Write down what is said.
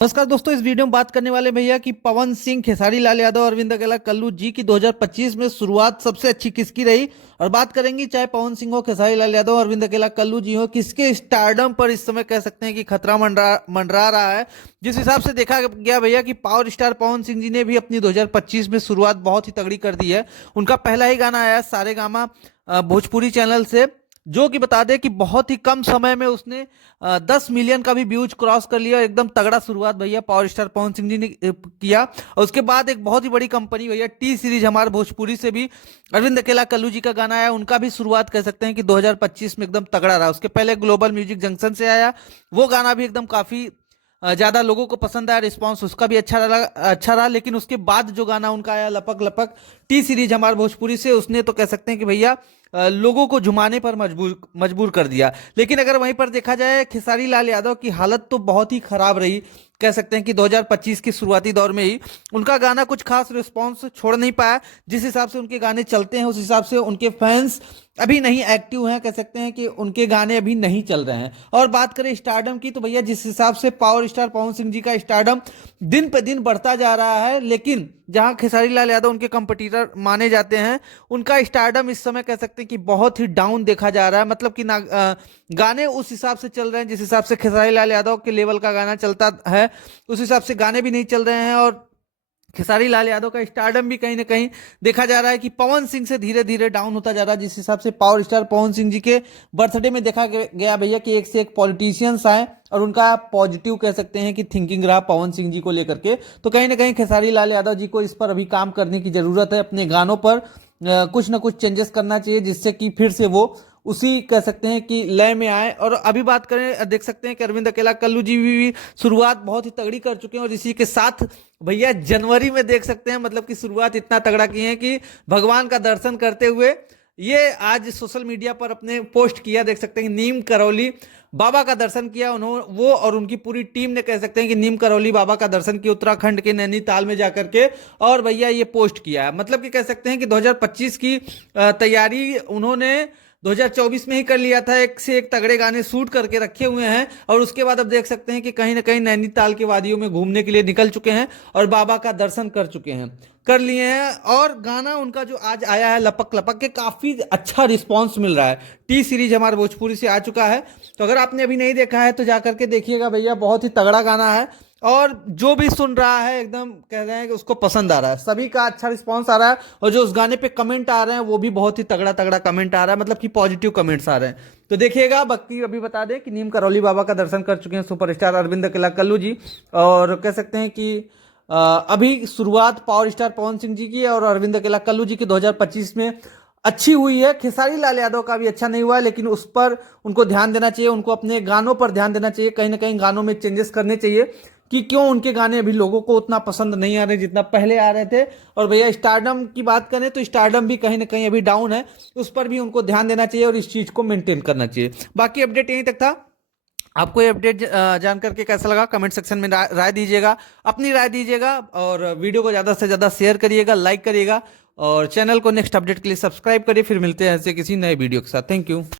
नमस्कार दोस्तों, इस वीडियो में बात करने वाले भैया कि पवन सिंह, खेसारी लाल यादव, अरविंद अकेला, कल्लू जी की 2025 में शुरुआत सबसे अच्छी किसकी रही। और बात करेंगे चाहे पवन सिंह हो, खेसारी लाल यादव, अरविंद अकेला, कल्लू जी हो, किसके स्टारडम पर इस समय कह सकते हैं कि खतरा मंडरा मंडरा रहा है। जिस हिसाब से देखा गया भैया कि पावर स्टार पवन सिंह जी ने भी अपनी 2025 में शुरुआत बहुत ही तगड़ी कर दी है। उनका पहला ही गाना आया सारेगामा भोजपुरी चैनल से, जो कि बता दें कि बहुत ही कम समय में उसने 10 मिलियन का भी व्यूज क्रॉस कर लिया। एकदम तगड़ा शुरुआत भैया पावर स्टार पवन सिंह जी ने किया। और उसके बाद एक बहुत ही बड़ी कंपनी भैया टी सीरीज हमारे भोजपुरी से भी अरविंद अकेला, कल्लू जी का गाना आया। उनका भी शुरुआत कह सकते हैं कि 2025 में एकदम तगड़ा रहा। उसके पहले ग्लोबल म्यूजिक जंक्शन से आया, वो गाना भी एकदम काफी ज्यादा लोगों को पसंद आया। रिस्पांस उसका भी अच्छा रहा। लेकिन उसके बाद जो गाना उनका आया लपक लपक टी सीरीज हमारे भोजपुरी से, उसने तो कह सकते हैं कि भैया लोगों को झुमाने पर मजबूर मजबूर कर दिया। लेकिन अगर वहीं पर देखा जाए, खेसारी लाल यादव की हालत तो बहुत ही खराब रही। कह सकते हैं कि 2025 के शुरुआती दौर में ही उनका गाना कुछ खास रिस्पांस छोड़ नहीं पाया। जिस हिसाब से उनके गाने चलते हैं, उस हिसाब से उनके फैंस अभी नहीं एक्टिव हैं। कह सकते हैं कि उनके गाने अभी नहीं चल रहे हैं। और बात करें स्टारडम की, तो भैया जिस हिसाब से पावर स्टार पवन सिंह जी का स्टारडम दिन पे दिन बढ़ता जा रहा है, लेकिन जहां खेसारी लाल यादव उनके कंपटीटर माने जाते हैं, उनका स्टारडम इस समय कह सकते हैं कि बहुत ही डाउन देखा जा रहा है। मतलब कि गाने उस हिसाब से चल रहे हैं जिस हिसाब से खेसारी लाल यादव के लेवल का गाना चलता है, उस हिसाब से गाने भी नहीं चल रहे हैं। और खेसारी लाल यादव का स्टारडम भी कहीं ना कहीं देखा जा रहा है कि पवन सिंह से धीरे धीरे डाउन होता जा रहा है। जिस हिसाब से पावर स्टार पवन सिंह जी के बर्थडे में देखा गया भैया कि एक से एक पॉलिटिशियंस आए और उनका पॉजिटिव कह सकते हैं कि थिंकिंग रहा पवन सिंह जी को लेकर के। तो कहीं ना कहीं खेसारी लाल यादव जी को इस पर अभी काम करने की जरूरत है। अपने गानों पर कुछ ना कुछ चेंजेस करना चाहिए, जिससे कि फिर से वो उसी कह सकते हैं कि लय में आए। और अभी बात करें, देख सकते हैं कि अरविंद अकेला, कल्लू जी भी शुरुआत बहुत ही तगड़ी कर चुके हैं। और इसी के साथ भैया जनवरी में देख सकते हैं, मतलब कि शुरुआत इतना तगड़ा किए हैं कि भगवान का दर्शन करते हुए ये आज सोशल मीडिया पर अपने पोस्ट किया। देख सकते हैं कि नीम करौली बाबा का दर्शन किया उन्होंने, वो और उनकी पूरी टीम ने कह सकते हैं कि नीम करौली बाबा का दर्शन किया उत्तराखंड के नैनीताल में जाकर के। और भैया ये पोस्ट किया है, मतलब कि कह सकते हैं कि 2025 की तैयारी उन्होंने 2024 में ही कर लिया था। एक से एक तगड़े गाने शूट करके रखे हुए हैं। और उसके बाद अब देख सकते हैं कि कहीं ना कहीं नैनीताल की वादियों में घूमने के लिए निकल चुके हैं और बाबा का दर्शन कर लिए हैं। और गाना उनका जो आज आया है लपक लपक के, काफी अच्छा रिस्पांस मिल रहा है। टी सीरीज हमारे भोजपुरी से आ चुका है। तो अगर आपने अभी नहीं देखा है तो जाकर के देखिएगा भैया, बहुत ही तगड़ा गाना है। और जो भी सुन रहा है एकदम कह रहे हैं कि उसको पसंद आ रहा है, सभी का अच्छा रिस्पांस आ रहा है। और जो उस गाने पे कमेंट आ रहे हैं वो भी बहुत ही तगड़ा तगड़ा कमेंट आ रहा है, मतलब कि पॉजिटिव कमेंट्स आ रहे हैं। तो देखिएगा। बाकी अभी बता दें कि नीम करौली बाबा का दर्शन कर चुके हैं सुपरस्टार अरविंद अकेला, कल्लू जी। और कह सकते हैं कि अभी शुरुआत पावर स्टार पवन सिंह जी की और अरविंद अकेला, कल्लू जी की 2025 में अच्छी हुई है। खेसारी लाल यादव का भी अच्छा नहीं हुआ है, लेकिन उस पर उनको ध्यान देना चाहिए। उनको अपने गानों पर ध्यान देना चाहिए। कहीं ना कहीं गानों में चेंजेस करने चाहिए कि क्यों उनके गाने अभी लोगों को उतना पसंद नहीं आ रहे जितना पहले आ रहे थे। और भैया स्टारडम की बात करें तो स्टारडम भी कहीं ना कहीं अभी डाउन है, उस पर भी उनको ध्यान देना चाहिए और इस चीज को मेंटेन करना चाहिए। बाकी अपडेट यहीं तक था। आपको ये अपडेट जान करके कैसा लगा, कमेंट सेक्शन में राय दीजिएगा, अपनी राय दीजिएगा। और वीडियो को ज़्यादा से ज़्यादा शेयर करिएगा, लाइक करिएगा। और चैनल को नेक्स्ट अपडेट के लिए सब्सक्राइब करिए। फिर मिलते हैं ऐसे किसी नए वीडियो के साथ। Thank you.